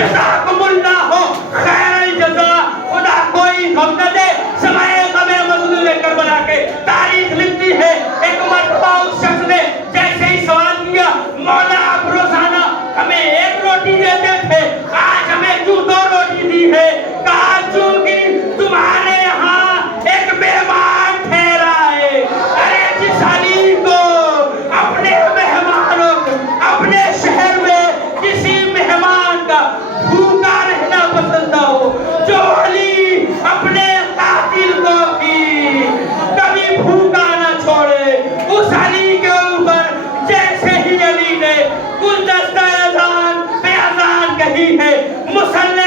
جزاکم اللہ خیر الجزا. خدا کوئی غم نہ دے. سمائے غم مظلوم کربلا کے تاریخ لکھتی ہے ایک مرتبہ اس شخص نے جیسے ہی سوال کیا مولا آپ روزانہ ہمیں ایک روٹی دیتے تھے, آج ہمیں کیوں 2 روٹی دی ہے؟ کہا چونکہ تمہارے یہاں ایک مہمان ٹھہرا ہے. ارے جس علی کو اپنے مہمانوں اپنے شہر میں کسی مہمان کا بھوکا رہنا پسند نہ ہو, جو علی اپنے قاتل کو بھی کبھی بھوکا نہ چھوڑے, اس علی کے اوپر جیسے ہی علی نے گلدستہ اذان پہ اذان کہی ہے, مسلح